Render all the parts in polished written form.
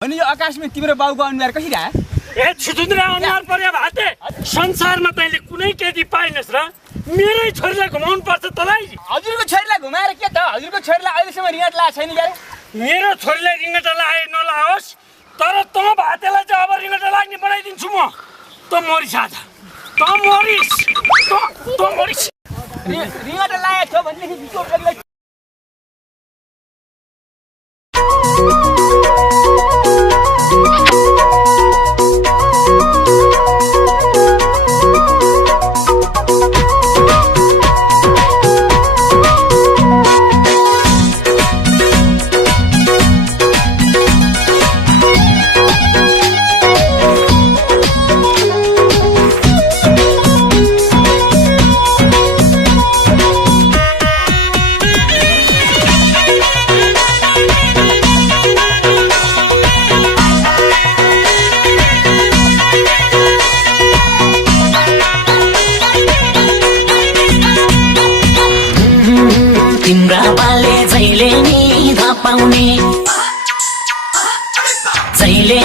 अनि यो आकाशमा तिम्रो बाउको अनुहार कसरी आयो? ए छिटुन्द्रा अनुहार पर्यो भाते संसारमा तैँले कुनै केटी पाइनस् र मेरै छोरीलाई घुमाउनु पर्छ तँलाई। हजुरको छोरीलाई घुमाएर के त? हजुरको छोरीलाई अहिलेसम्म रिङ्गट लाएको छैन यार। मेरो छोरीलाई रिङ्गट लाए नलाओस्, तर त भातेलाई चाहिँ अब रिङ्गट लाग्ने बनाइदिन्छु म। त मरिस आज, त मरिस, त मरिस। रिङ्गट लाएको थियो भनेदेखि तिम्रा बाले जहिले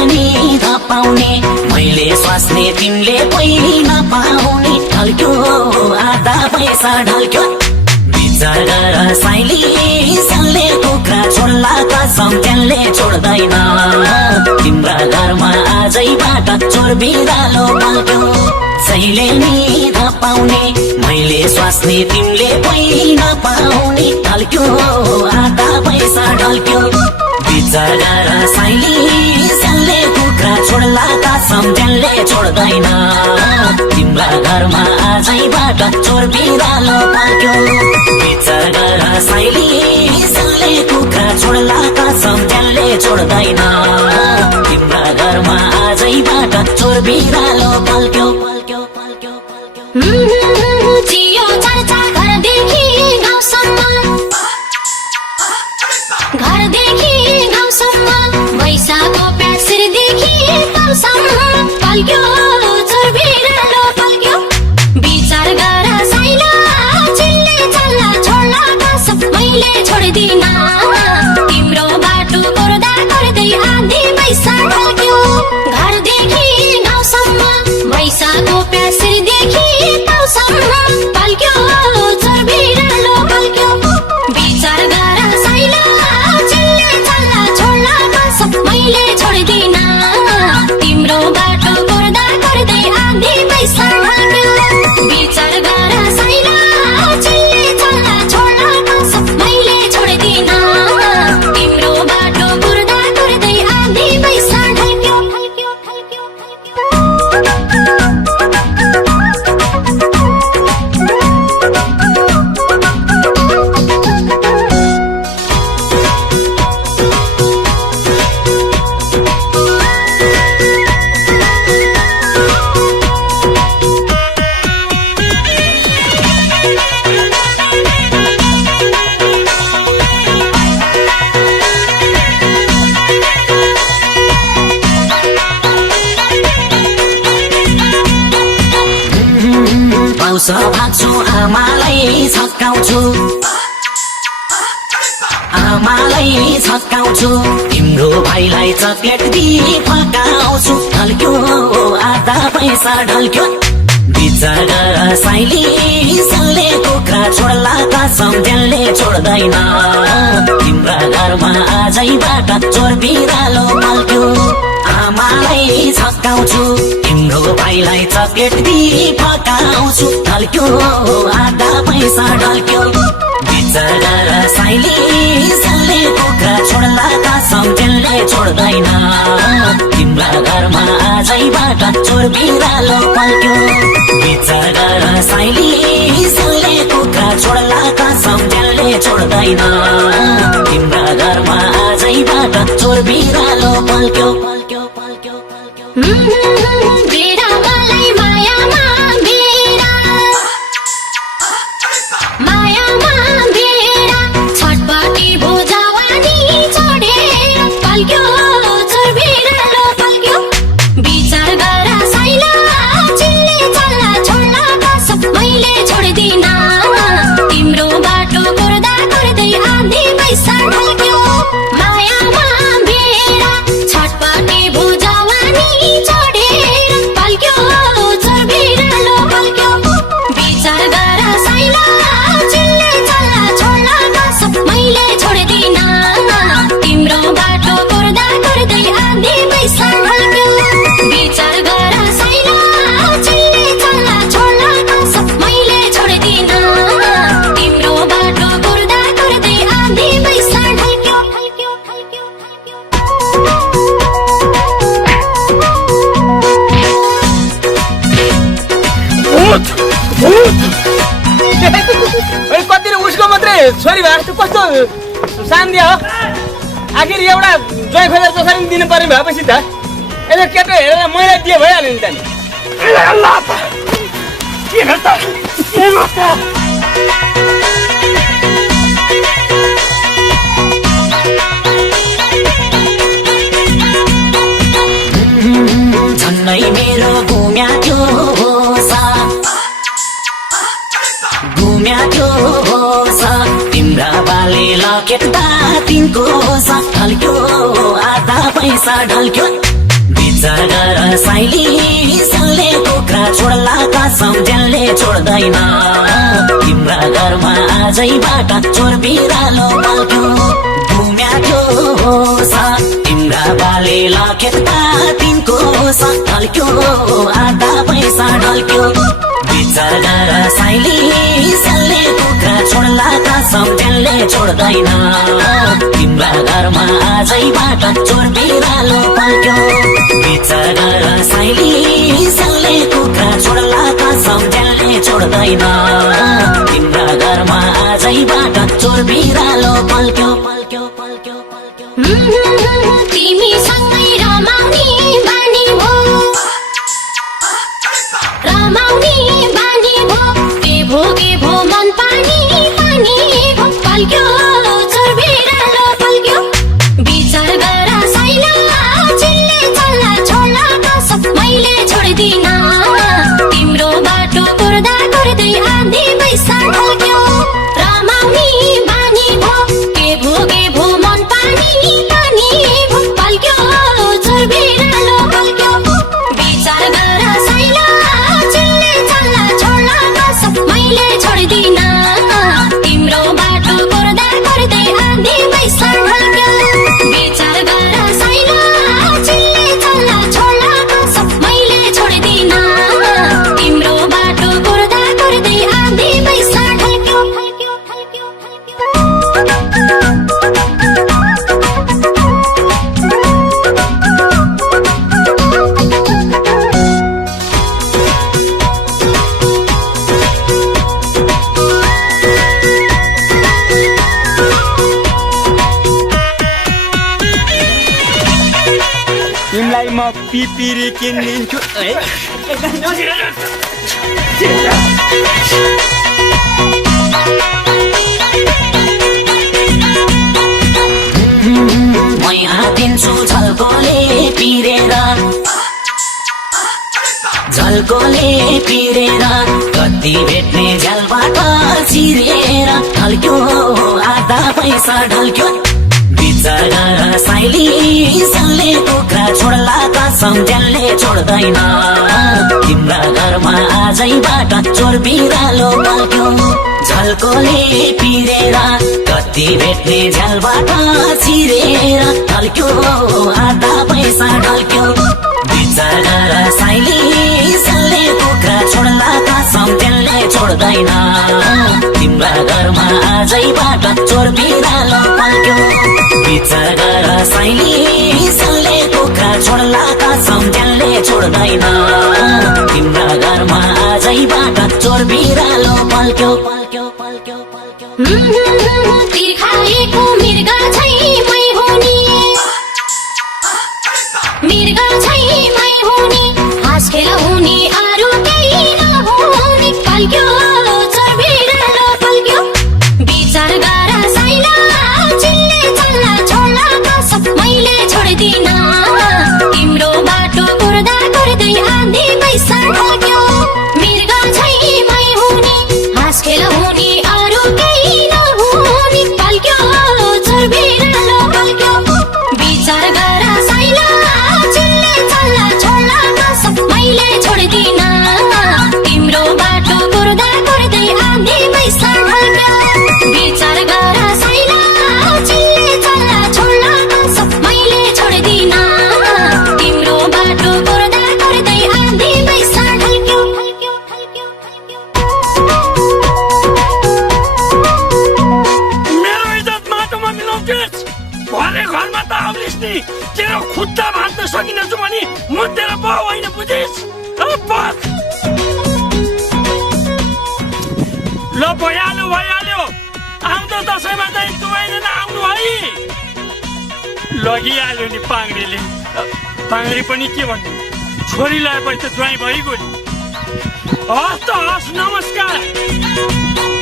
नि धपाउने मैले स्वास्ने तिमीले कोही नपाउने ढल्क्यो आधा पैसा ढल्क्यो विचार गर साइली सल्ले कुखुरा छोड्ला कसम त्यसले छोड्दैन तिम्रा घरमा आजैबाट चोर बिरालो बल्क्यो जहिले नि नपाउने मैले स्वास्ने तिमीले कोही नपाउने ढल्क्यो आधा पैसा ढल्क्यो विचार गर साइली सल्ले कुखुरा छोड्ला कसम त्यसले छोड्दैन तिम्रा घरमा आजैबाट चोर बिरालो बल्क्यो विचार गर साइली सल्ले कुखुरा छोड्ला कसम त्यसले छोड्दैन तिम्रा घरमा आजैबाट चोर बिरालो बल्क्यो जियो चर्चा घरदेखि गाउँसम्म पैसाको प्यासरदेखि गाउँसम्म पल्क्यो चोर बिरालो पल्क्यो विचार गर साइला चिल्ले चल्ला छोड्ला कसम मैले छोड्दिन तिम्रो बाटो गर्दा गर्दै आधी पैसा ढल्क्यो घरदेखि गाउँसम्म पैसाको प्यासरदेखि गाउँसम्म पल्क्यो चोर बिरालो पल्क्यो विचार गर साइला चिल्ले चल्ला छोड्ला कसम मैले छोड्दिन तिम्रो बाटो गर्दा गर्दै आधी पैसा ढल्क्यो विचार गर साइला चिल्ले चल्ला छोड्ला कसम मैले छोड्दिन तिम्रो बाटो गर्दा गर्दै आधी पैसा ढल्क्यो पाउँछ भाग्छु आमालाई छक्काउँछु तिम्रो भाइलाई चक्लेट दिई फकाउँछु ढल्क्यो आधा पैसा ढल्क्यो विचार गर साइली सल्ले कुखुरा छोड्ला कसम त्यसले छोड्दैन तिम्रा घरमा आजैबाट चोर बिरालो बल्क्यो आमालाई छक्काउँछु तिम्रो भाइलाई चक्लेट दिई फकाउँछु ढल्क्यो आधा पैसा ढल्क्यो विचार गर साइली सल्ले कुखुरा छोड्ला कसम त्यसले छोड्दैन तिम्रा घरमा आजैबाट चोर बिरालो पल्क्यो विचार गर साइली सल्ले कुखुरा छोड्ला कसम त्यसले छोड्दैन तिम्रा घरमा आजैबाट चोर बिरालो पल्क्यो बेरा मलाई मायामा बेरा छटपटी भो जवानी छोडेर पल्क्यो चोर बिरालो पल्क्यो विचार गर साइला चिल्ले चल्ला छोड्ला कसम मैले छोड्दिन तिम्रो बाटो गर्दा गर्दै आधी पैसा ढल्क्यो मायामा बेरा छटपटी छोरी भए जस्तो कस्तो शान्ति हो आखिर एउटा जोइ खोजेर जसरी दिनु पर्ने भएपछि त यसो केटो हेरेर मैले दिए भइहाल्यो नि त नि झन्नै मेरो घुम्या थियो तिम्रा बाले लकेट तिनको साथ ढल्क्यो आधा पैसा ढल्क्यो विचार गर साइली सल्ले कुखुरा छोड्ला कसम ज्यानले छोड्दैन तिम्रा घरमा आजैबाट चोर बिरालो पल्क्यो घुम्या थियो तिम्रा बाले लकेट तिनको साथ ढल्क्यो आधा पैसा ढल्क्यो विचार गर साइली सल्ले कुखुरा छोड्ला कसम ज्यानले छोड्दैन तिम्रा घरमा आजैबाट चोर बिरालो पल्क्यो विचार गर साइली सल्ले कुखुरा छोड्ला कसम ज्यानले छोड्दैन तिम्रा घरमा आजैबाट चोर बिरालो पल्क्यो पल्क्यो पल्क्यो पल्क्यो तिमीसँगै रमाउने बानी भो रमाउने बानी भो के भो मन पानी पानी भो पल्क्यो चोर बिरालो पल्क्यो विचार गर साइला चिल्ले चल्ला छोड्ला कसम मैले छोड्दिन तिम्रो बाटो कुर्दा कुर्दै आधी पैसा ढल्क्यो रमाउने बानी भो के भो मन पानी पानी भो पल्क्यो चोर बिरालो पल्क्यो विचार गर साइला चिल्ले चल्ला छोड्ला कसम मैले छोड्दिन तिम्रो बाटो कुर्दा कुर्दै आधी पैसा ढल्क्यो विचार गर साइला चिल्ले चल्ला छोड्ला कसम मैले छोड्दिन तिम्रो बाटो कुर्दा कुर्दै आधी पैसा ढल्क्यो तिमीलाई म पिपिरी किनिदिन्छु है मै हातिन्छु झल्कोले पिरेर कति भेट्ने झ्यालबाट चिरेर ढल्क्यो आधा पैसा ढल्क्यो विचार गर साइली सल्ले कुखुरा छोड्ला कसम ज्यानले छोड्दैन तिम्रा घरमा आजैबाट चोर बिरालो पल्क्यो झल्कोले पिरेर कति भेट्ने झ्यालबाट चिरेर ढल्क्यो आधा पैसा ढल्क्यो विचार गर साइली सल्ले कुखुरा छोड्ला कसम ज्यानले छोड्दैन तिम्रा घरमा आजैबाट चोर बिरालो पल्क्यो विचार गर साइली सल्ले कुखुरा छोड्ला कसम ज्यानले छोड्दैन तिम्रा घरमा आजैबाट चोर बिरालो पल्क्यो पल्क्यो पल्क्यो पल्क्यो तिर्खाएको मृग छै मै हुने मृग छै मै हुने हाँस खेल हुने अरू केही नहुने पल्क्यो चोर बिरालो पल्क्यो विचार गर साइला चिल्ले चल्ला छोड्ला कसम मैले छोड्दिन तिम्रो बाटो कुर्दा कुर्दै आधी पैसा ढल्क्यो मृग छै मै हुने हाँस खेल हुने अरू केही नहुने पल्क्यो चोर बिरालो पल्क्यो विचार गर साइला चिल्ले चल्ला छोड्ला कसम मैले छोड्दिन तिम्रो बाटो कुर्दा कुर्दै आधी पैसा ढल्क्यो विचार गर साइला चिल्ले चल्ला छोड्ला कसम मैले छोड्दिन तिम्रो बाटो कुर्दा कुर्दै आधी पैसा ढल्क्यो मेरो इज्जत माटोमा मिलाउँछस् भरे घरमा त आउलिस् नि तेरो खुट्टा भाँच्न सकिनछु भने म तेरो बाउ होइन बुझिस् ल भइहाल्यो आउँदा त लगिहाल्यो नि पाङ्रीले। पाङ्री पनि के भन्नु, छोरी लगाएपछि त ज्वाइँ भइगयो नि। हस् त हस्, नमस्कार।